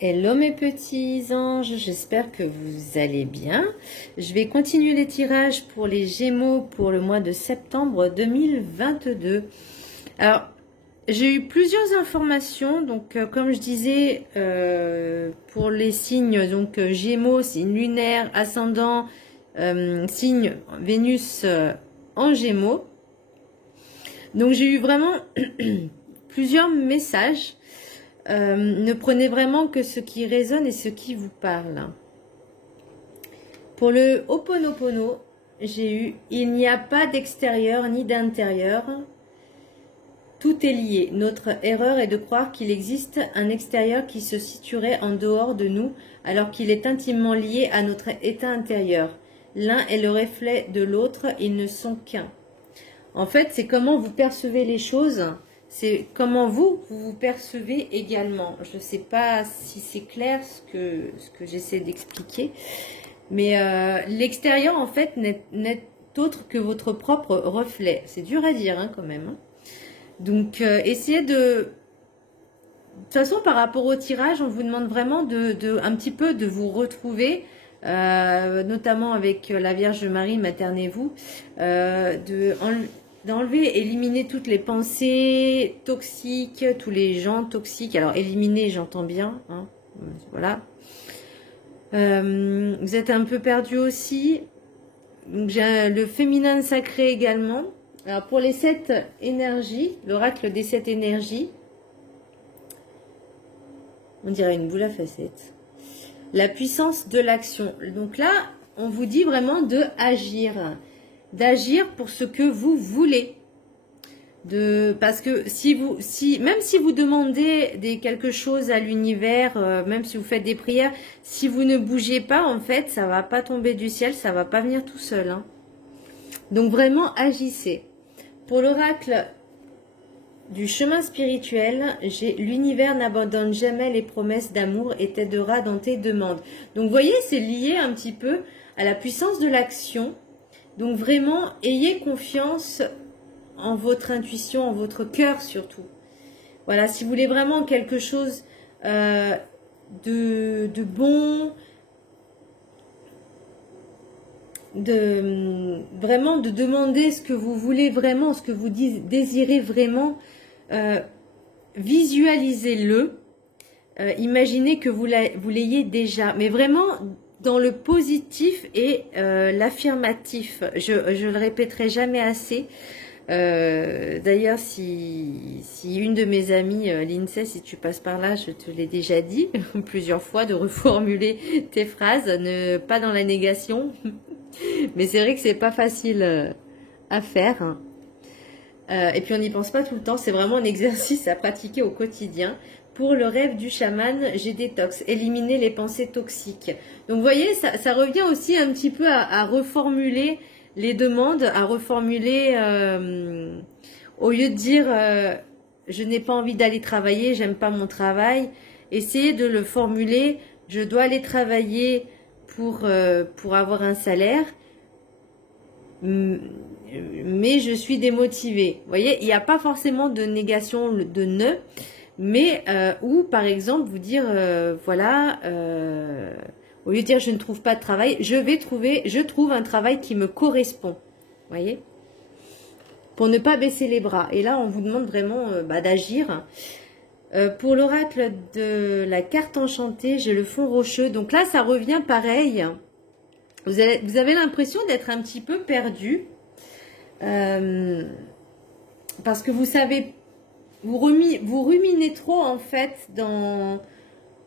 Hello mes petits anges, j'espère que vous allez bien. Je vais continuer les tirages pour les Gémeaux pour le mois de septembre 2022. Alors, j'ai eu plusieurs informations, donc comme je disais, pour les signes, donc Gémeaux, signe lunaire, ascendant, signe Vénus en Gémeaux. Donc j'ai eu vraiment plusieurs messages. Ne prenez vraiment que ce qui résonne et ce qui vous parle. Pour le Ho'oponopono, j'ai eu « Il n'y a pas d'extérieur ni d'intérieur. Tout est lié. Notre erreur est de croire qu'il existe un extérieur qui se situerait en dehors de nous, alors qu'il est intimement lié à notre état intérieur. L'un est le reflet de l'autre, ils ne sont qu'un. » En fait, c'est comment vous percevez les choses. C'est comment vous percevez également. Je ne sais pas si c'est clair ce que j'essaie d'expliquer. Mais l'extérieur, en fait, n'est autre que votre propre reflet. C'est dur à dire, hein, quand même. Donc, essayez de... De toute façon, par rapport au tirage, on vous demande vraiment un petit peu de vous retrouver, notamment avec la Vierge Marie, maternez-vous, d'enlever, éliminer toutes les pensées toxiques, tous les gens toxiques. Alors, éliminer, j'entends bien, hein, voilà. Vous êtes un peu perdu aussi. Donc, j'ai le féminin sacré également. Alors, pour les 7 énergies, l'oracle des 7 énergies, on dirait une boule à facettes. La puissance de l'action. Donc là, on vous dit vraiment de agir. D'agir pour ce que vous voulez. Parce que même si vous demandez quelque chose à l'univers, même si vous faites des prières, si vous ne bougez pas, en fait, ça ne va pas tomber du ciel, ça ne va pas venir tout seul. Hein. Donc vraiment, agissez. Pour l'oracle du chemin spirituel, l'univers n'abandonne jamais les promesses d'amour et t'aidera dans tes demandes. Donc vous voyez, c'est lié un petit peu à la puissance de l'action. Donc vraiment, ayez confiance en votre intuition, en votre cœur surtout. Voilà, si vous voulez vraiment quelque chose de bon, vraiment de demander ce que vous voulez vraiment, ce que vous désirez vraiment, visualisez-le, imaginez que vous l'ayez déjà, mais vraiment dans le positif et l'affirmatif. Je le répéterai jamais assez. D'ailleurs, si une de mes amies, Lindsay, si tu passes par là, je te l'ai déjà dit plusieurs fois, de reformuler tes phrases, pas dans la négation. Mais c'est vrai que c'est pas facile à faire. Et puis on n'y pense pas tout le temps, c'est vraiment un exercice à pratiquer au quotidien. Pour le rêve du chaman, j'ai détox, éliminer les pensées toxiques. Donc vous voyez, ça revient aussi un petit peu à reformuler les demandes, à reformuler, au lieu de dire je n'ai pas envie d'aller travailler, j'aime pas mon travail, essayez de le formuler, je dois aller travailler pour avoir un salaire, mais je suis démotivée. Vous voyez, il n'y a pas forcément de négation de ne, mais ou par exemple vous dire voilà, au lieu de dire je ne trouve pas de travail, je trouve un travail qui me correspond. Vous voyez, pour ne pas baisser les bras. Et là on vous demande vraiment d'agir. Pour l'oracle de la carte enchantée, j'ai le fond rocheux. Donc là, ça revient pareil. Vous avez l'impression d'être un petit peu perdu. Parce que vous savez, vous ruminez trop en fait dans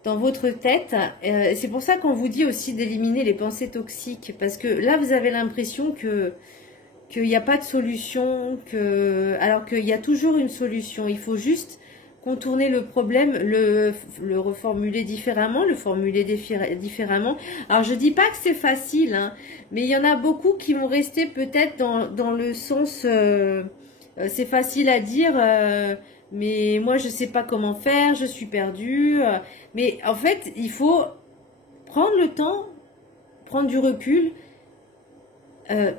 votre tête. C'est pour ça qu'on vous dit aussi d'éliminer les pensées toxiques. Parce que là, vous avez l'impression qu'il n'y a pas de solution, alors qu'il y a toujours une solution. Il faut juste contourner le problème, le reformuler différemment, le formuler différemment. Alors, je dis pas que c'est facile, hein, mais il y en a beaucoup qui vont rester peut-être dans le sens c'est facile à dire, mais moi, je sais pas comment faire, je suis perdue. Mais en fait, il faut prendre le temps, prendre du recul,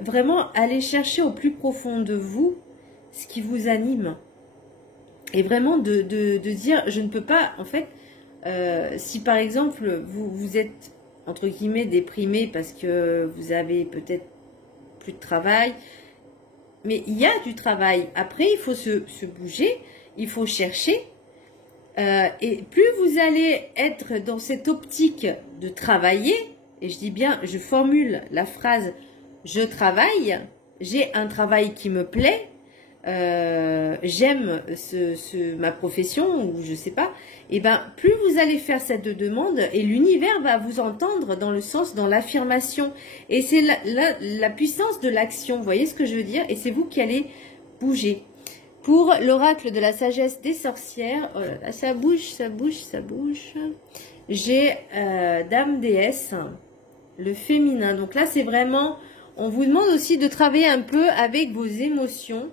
vraiment aller chercher au plus profond de vous ce qui vous anime. Et vraiment de dire, je ne peux pas, en fait, Si par exemple, vous êtes, entre guillemets, déprimé parce que vous avez peut-être plus de travail, mais il y a du travail. Après, il faut se bouger, il faut chercher. Et plus vous allez être dans cette optique de travailler, et je dis bien, je formule la phrase « je travaille », j'ai un travail qui me plaît, j'aime ma profession, ou je sais pas, et ben plus vous allez faire cette demande, et l'univers va vous entendre dans le sens, dans l'affirmation. Et c'est la puissance de l'action, vous voyez ce que je veux dire? Et c'est vous qui allez bouger. Pour l'oracle de la sagesse des sorcières, oh là là, ça bouge, ça bouge, ça bouge. J'ai Dame Déesse, le féminin. Donc là, c'est vraiment, on vous demande aussi de travailler un peu avec vos émotions.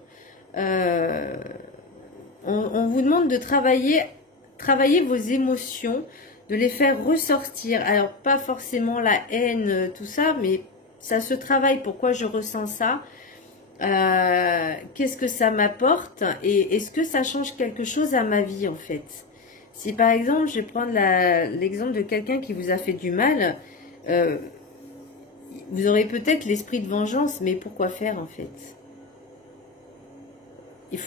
On vous demande de travailler vos émotions, de les faire ressortir. Alors, pas forcément la haine, tout ça, mais ça se travaille. Pourquoi je ressens ça? Qu'est-ce que ça m'apporte et est-ce que ça change quelque chose à ma vie en fait? Si par exemple, je vais prendre l'exemple de quelqu'un qui vous a fait du mal, vous aurez peut-être l'esprit de vengeance, mais pourquoi faire en fait? Il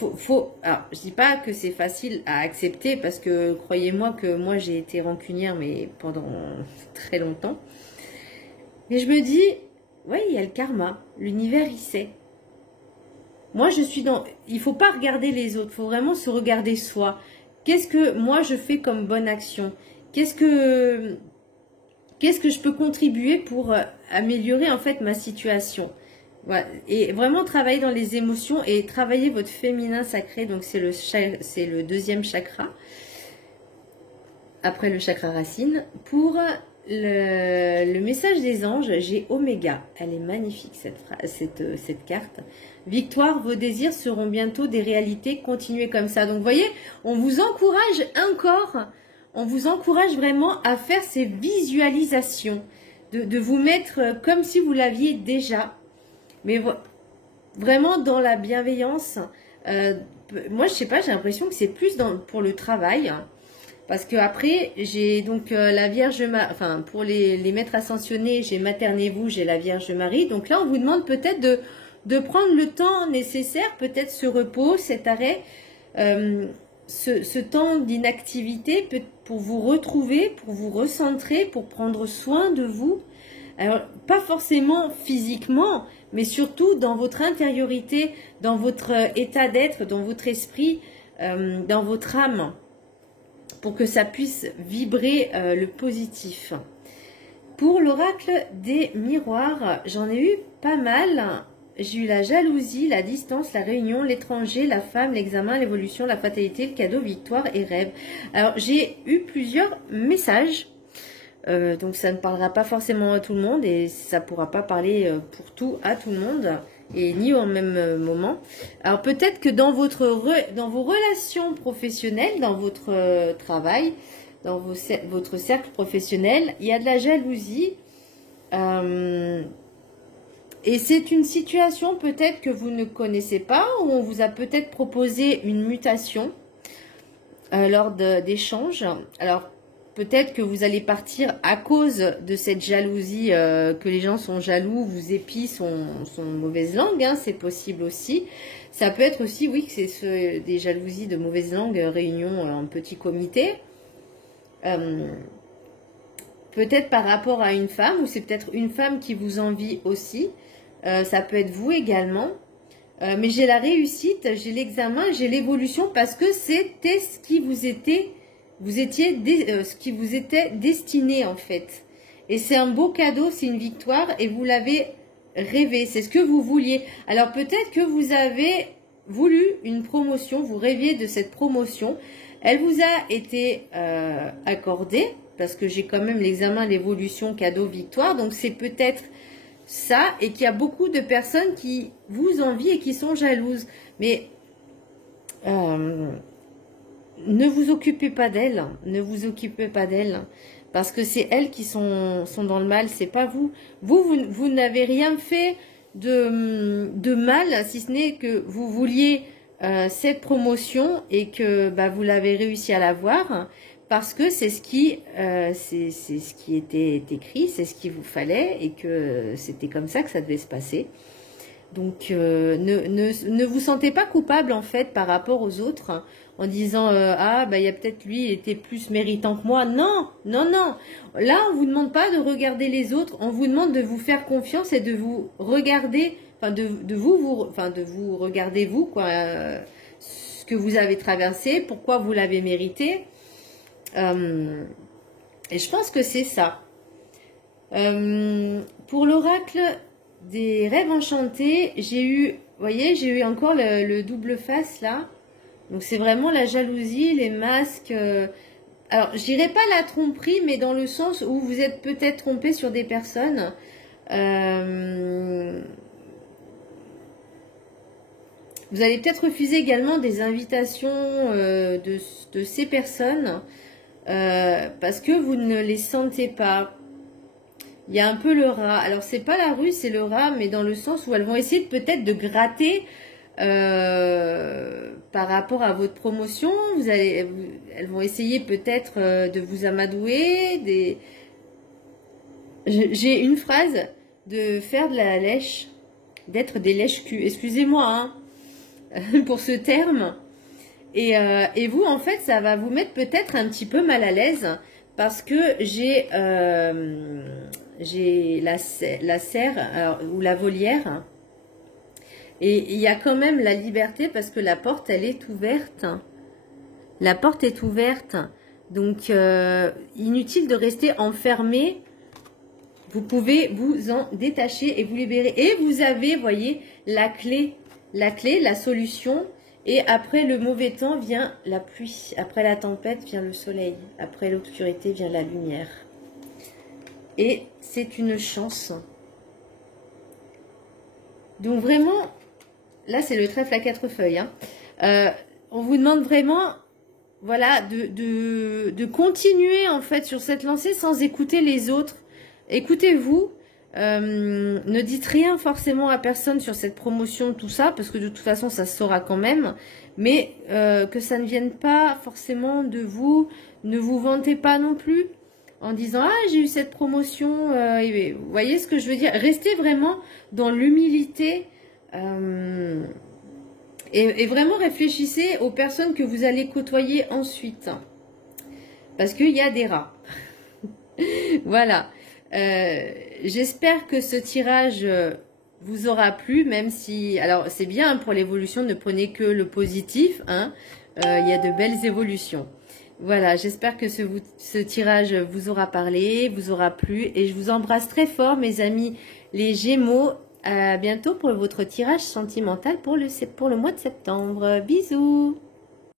alors, je dis pas que c'est facile à accepter parce que croyez-moi que moi j'ai été rancunière mais pendant très longtemps. Mais je me dis, ouais, il y a le karma, l'univers il sait. Moi, je suis dans... Il ne faut pas regarder les autres, il faut vraiment se regarder soi. Qu'est-ce que moi, je fais comme bonne action? Qu'est-ce que je peux contribuer pour améliorer, en fait, ma situation? Voilà. Et vraiment travailler dans les émotions et travailler votre féminin sacré. Donc, c'est le deuxième chakra, après le chakra racine. Pour le message des anges, j'ai Oméga. Elle est magnifique, cette carte. Victoire, vos désirs seront bientôt des réalités. Continuez comme ça. Donc, vous voyez, on vous encourage encore, on vous encourage vraiment à faire ces visualisations, de vous mettre comme si vous l'aviez déjà, mais vraiment dans la bienveillance. Moi, je sais pas, j'ai l'impression que c'est plus pour le travail. Parce que après, j'ai donc la Vierge Marie, enfin, pour les maîtres ascensionnés, j'ai Maternez-vous, j'ai la Vierge Marie. Donc là, on vous demande peut-être de prendre le temps nécessaire, peut-être ce repos, cet arrêt, ce temps d'inactivité pour vous retrouver, pour vous recentrer, pour prendre soin de vous. Alors, pas forcément physiquement, mais surtout dans votre intériorité, dans votre état d'être, dans votre esprit, dans votre âme, pour que ça puisse vibrer le positif. Pour l'oracle des miroirs, j'en ai eu pas mal. J'ai eu la jalousie, la distance, la réunion, l'étranger, la femme, l'examen, l'évolution, la fatalité, le cadeau, victoire et rêve. Alors, j'ai eu plusieurs messages. Donc, ça ne parlera pas forcément à tout le monde et ça ne pourra pas parler pour tout à tout le monde et ni au même moment. Alors, peut-être que dans vos relations professionnelles, dans votre travail, dans votre cercle professionnel, il y a de la jalousie. Et c'est une situation peut-être que vous ne connaissez pas, où on vous a peut-être proposé une mutation lors d'échanges. Alors, peut-être que vous allez partir à cause de cette jalousie, que les gens sont jaloux, vous épient son mauvaise langue, hein, c'est possible aussi. Ça peut être aussi, oui, que c'est des jalousies de mauvaise langue, réunion en petit comité. Peut-être par rapport à une femme, ou c'est peut-être une femme qui vous envie aussi. Ça peut être vous également. Mais j'ai la réussite, j'ai l'examen, j'ai l'évolution parce que c'était ce qui vous était, ce qui vous était destiné en fait. Et c'est un beau cadeau, c'est une victoire et vous l'avez rêvé, c'est ce que vous vouliez. Alors peut-être que vous avez voulu une promotion, vous rêviez de cette promotion. Elle vous a été accordée parce que j'ai quand même l'examen, l'évolution, cadeau, victoire. Donc c'est peut-être ça et qu'il y a beaucoup de personnes qui vous envient et qui sont jalouses. Mais ne vous occupez pas d'elles, ne vous occupez pas d'elles parce que c'est elles qui sont dans le mal, c'est pas vous. Vous n'avez rien fait de mal, si ce n'est que vous vouliez cette promotion et que vous l'avez réussi à l'avoir. parce que c'est ce qui était écrit, c'est ce qu'il vous fallait et que c'était comme ça que ça devait se passer. Donc, ne vous sentez pas coupable, en fait, par rapport aux autres, hein, en disant ah, bah, il y a peut-être lui, il était plus méritant que moi. Non, non, non. Là, on vous demande pas de regarder les autres, on vous demande de vous faire confiance et de vous regarder, enfin, de vous regarder, vous, quoi, ce que vous avez traversé, pourquoi vous l'avez mérité. Et je pense que c'est ça. Pour l'oracle des rêves enchantés, j'ai eu, vous voyez, j'ai eu encore le double face là. Donc c'est vraiment la jalousie, les masques. Alors je dirais pas la tromperie, mais dans le sens où vous êtes peut-être trompé sur des personnes. Vous allez peut-être refuser également des invitations de ces personnes parce que vous ne les sentez pas. Il y a un peu le rat. Alors, c'est pas la rue, c'est le rat, mais dans le sens où elles vont essayer peut-être de gratter par rapport à votre promotion. Elles vont essayer peut-être de vous amadouer. J'ai une phrase de faire de la lèche, d'être des lèches-culs. Excusez-moi hein, pour ce terme. Et vous, en fait, ça va vous mettre peut-être un petit peu mal à l'aise parce que j'ai la serre ou la volière et il y a quand même la liberté parce que la porte elle est ouverte, la porte est ouverte, donc inutile de rester enfermé, vous pouvez vous en détacher et vous libérer et vous avez, voyez, la clé, la solution. Et après le mauvais temps vient la pluie, après la tempête vient le soleil, après l'obscurité vient la lumière. Et c'est une chance. Donc vraiment, là c'est le trèfle à 4 feuilles. Hein. On vous demande vraiment, voilà, de continuer en fait sur cette lancée sans écouter les autres. Écoutez-vous, ne dites rien forcément à personne sur cette promotion, tout ça, parce que de toute façon ça se saura quand même. Mais que ça ne vienne pas forcément de vous, ne vous vantez pas non plus. En disant ah j'ai eu cette promotion, vous voyez ce que je veux dire, restez vraiment dans l'humilité et vraiment réfléchissez aux personnes que vous allez côtoyer ensuite, parce qu'il y a des rats. Voilà, j'espère que ce tirage vous aura plu, même si, alors c'est bien pour l'évolution, ne prenez que le positif, hein, il y a de belles évolutions. Voilà, j'espère que ce tirage vous aura parlé, vous aura plu. Et je vous embrasse très fort, mes amis les Gémeaux. À bientôt pour votre tirage sentimental pour le mois de septembre. Bisous!